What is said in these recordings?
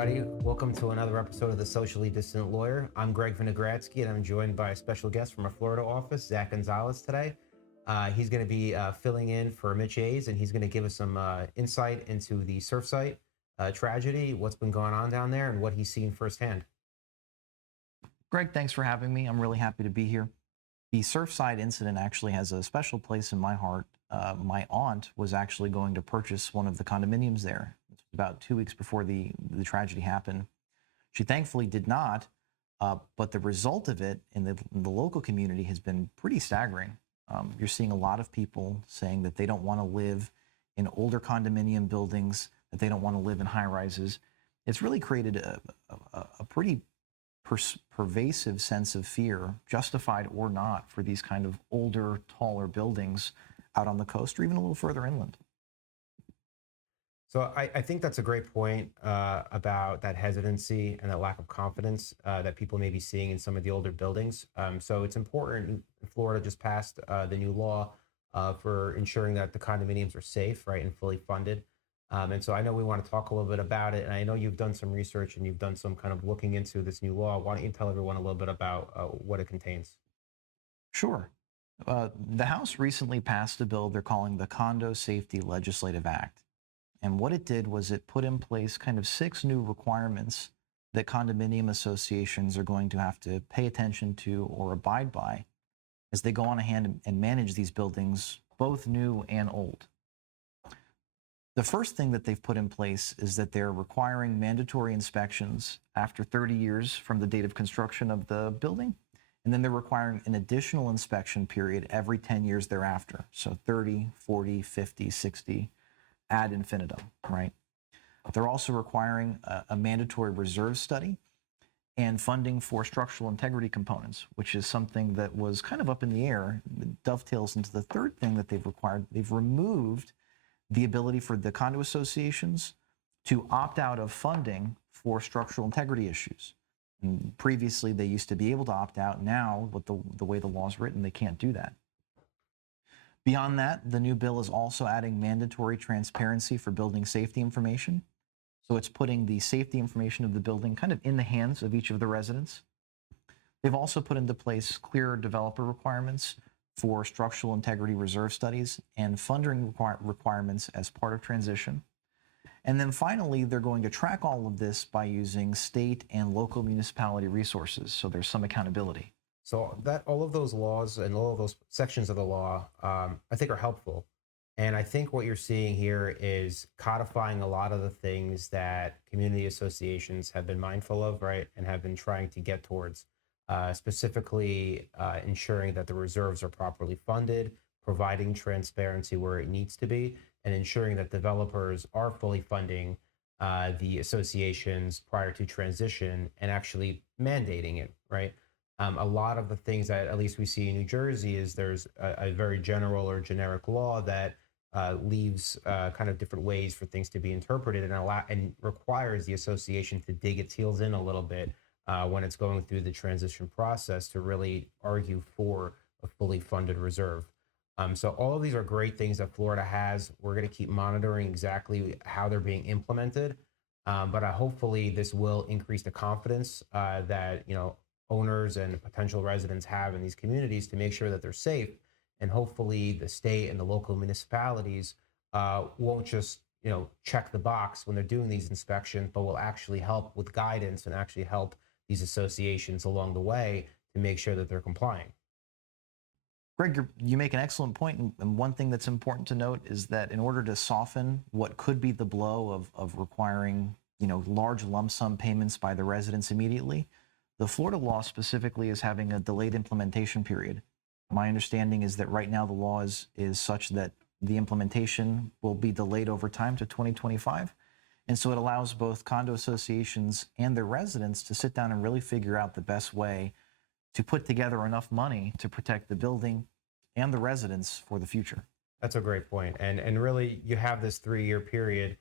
everybody. Welcome to another episode of The Socially Distant Lawyer. I'm Greg Vinogradsky, and I'm joined by a special guest from our Florida office, Zach Gonzalez, today. He's going to be filling in for Mitch Hayes, and he's going to give us some insight into the Surfside tragedy, what's been going on down there, and what he's seen firsthand. Greg, thanks for having me. I'm really happy to be here. The Surfside incident actually has a special place in my heart. My aunt was actually going to purchase one of the condominiums there. About 2 weeks before the tragedy happened. She thankfully did not, but the result of it in the local community has been pretty staggering. You're seeing a lot of people saying that they don't want to live in older condominium buildings, that they don't want to live in high rises. It's really created a pretty pervasive sense of fear, justified or not, for these kind of older, taller buildings out on the coast or even a little further inland. So I think that's a great point about that hesitancy and that lack of confidence that people may be seeing in some of the older buildings. So it's important. Florida just passed the new law for ensuring that the condominiums are safe, right, and fully funded. And so I know we want to talk a little bit about it. And I know you've done some research and you've done some kind of looking into this new law. Why don't you tell everyone a little bit about what it contains? Sure. The House recently passed a bill they're calling the Condo Safety Legislative Act. And what it did was it put in place kind of 6 new requirements that condominium associations are going to have to pay attention to or abide by as they go on ahead and manage these buildings, both new and old. The first thing that they've put in place is that they're requiring mandatory inspections after 30 years from the date of construction of the building. And then they're requiring an additional inspection period every 10 years thereafter. So 30, 40, 50, 60. Ad infinitum, right? They're also requiring a mandatory reserve study and funding for structural integrity components, which is something that was kind of up in the air. It dovetails into the third thing that they've required. They've removed the ability for the condo associations to opt out of funding for structural integrity issues. And previously, they used to be able to opt out. Now, with the way the law is written, they can't do that. Beyond that, the new bill is also adding mandatory transparency for building safety information. So it's putting the safety information of the building kind of in the hands of each of the residents. They've also put into place clearer developer requirements for structural integrity reserve studies and funding requirements as part of transition. And then finally, they're going to track all of this by using state and local municipality resources. So there's some accountability. So that all of those laws and all of those sections of the law, I think are helpful. And I think what you're seeing here is codifying a lot of the things that community associations have been mindful of, right, and have been trying to get towards, specifically ensuring that the reserves are properly funded, providing transparency where it needs to be, and ensuring that developers are fully funding the associations prior to transition and actually mandating it, right? A lot of the things that at least we see in New Jersey is there's a very general or generic law that leaves kind of different ways for things to be interpreted and requires the association to dig its heels in a little bit when it's going through the transition process to really argue for a fully funded reserve. So all of these are great things that Florida has. We're going to keep monitoring exactly how they're being implemented, but hopefully this will increase the confidence that owners and potential residents have in these communities to make sure that they're safe. And hopefully the state and the local municipalities won't just, check the box when they're doing these inspections, but will actually help with guidance and actually help these associations along the way to make sure that they're complying. Greg, you make an excellent point. And one thing that's important to note is that in order to soften what could be the blow of requiring, large lump sum payments by the residents immediately, the Florida law specifically is having a delayed implementation period. My understanding is that right now the law is such that the implementation will be delayed over time to 2025. And so it allows both condo associations and their residents to sit down and really figure out the best way to put together enough money to protect the building and the residents for the future. That's a great point. And really, you have this 3-year period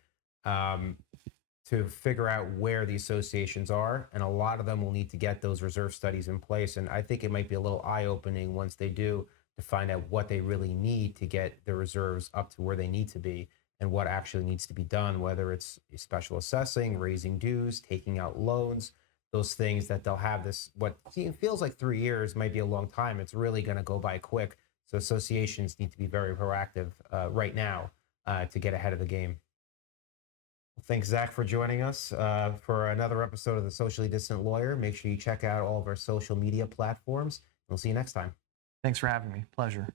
to figure out where the associations are, and a lot of them will need to get those reserve studies in place. And I think it might be a little eye-opening once they do to find out what they really need to get the reserves up to where they need to be and what actually needs to be done, whether it's special assessing, raising dues, taking out loans, those things that they'll have this, what feels like 3 years might be a long time. It's really going to go by quick. So associations need to be very proactive right now to get ahead of the game. Thanks, Zach, for joining us for another episode of The Socially Distant Lawyer. Make sure you check out all of our social media platforms. We'll see you next time. Thanks for having me. Pleasure.